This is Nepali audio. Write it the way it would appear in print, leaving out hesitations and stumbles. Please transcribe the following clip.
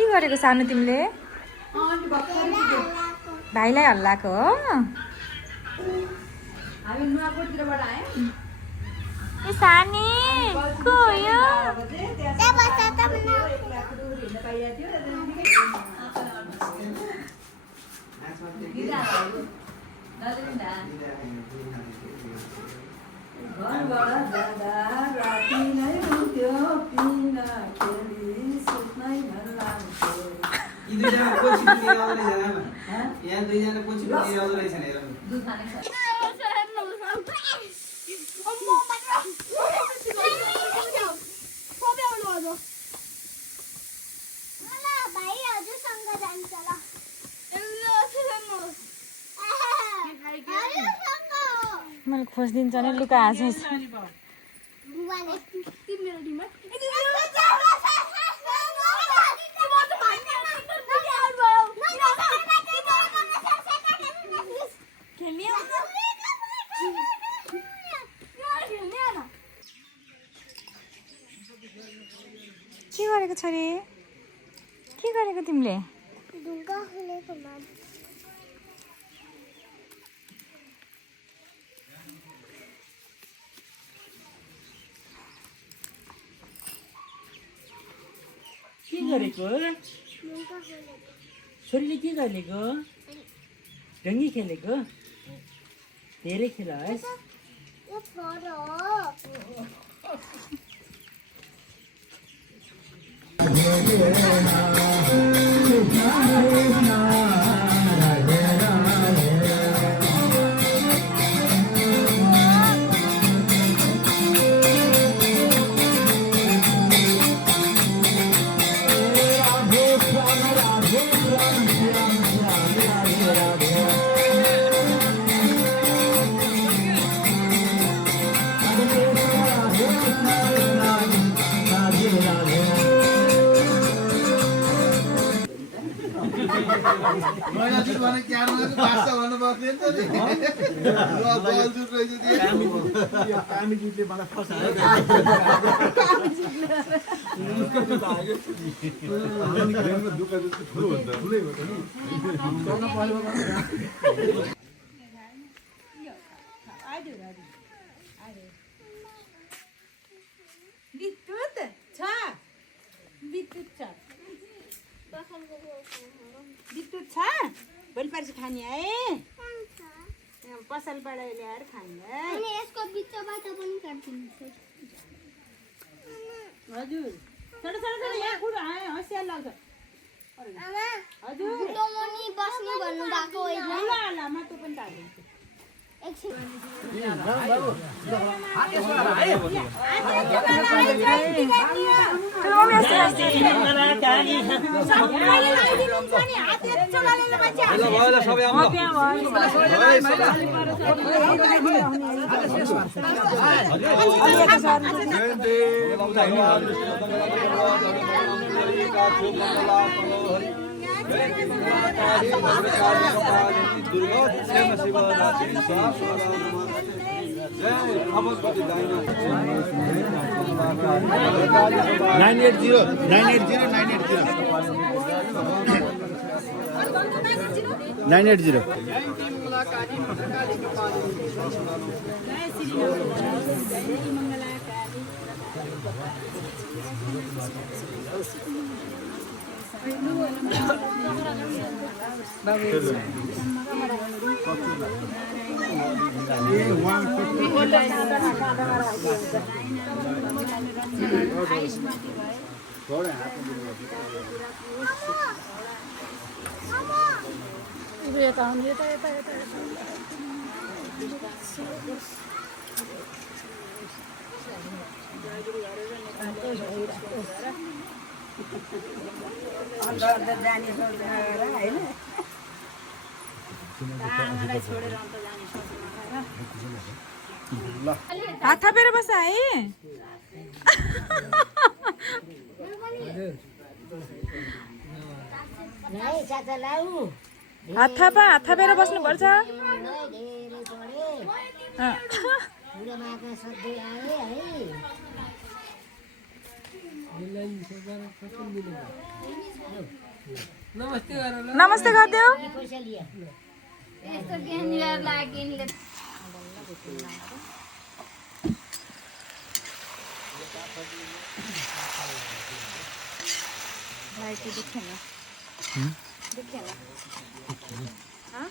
के गरेको सानो तिमीले? भाइलाई हल्लाएको हो? ए सानी को हो यो? मैले खोजिदिन्छ नि लुका हाँसिस। के गरेको छोरी? के गरेको तिमीले? के गरेको? छोरीले के गरेको? ढङ्गी खेलेको? धेरै खेल है। बिटुट छ भोलि पर्सि खाने है पसलबाट ल्याएर खाने है अनि यसको बिचबाट पनि काट्दिनु हजुर छोटो छोटो छोटो यहाँ कुरा हँसिया लाग्छ आमा हजुर टोमनी बस्नु भन्नु भएको होइन ल ल म त्यो पनि काट्दिन्छु एकछिन बाबु हात यसो है हात थापेर बस है हात थापेर बस्नुपर्छ नमस्ते गरिदेऊ यस्तो गेनियर लाग्यो लाइट दिखेन दिखेन हाँ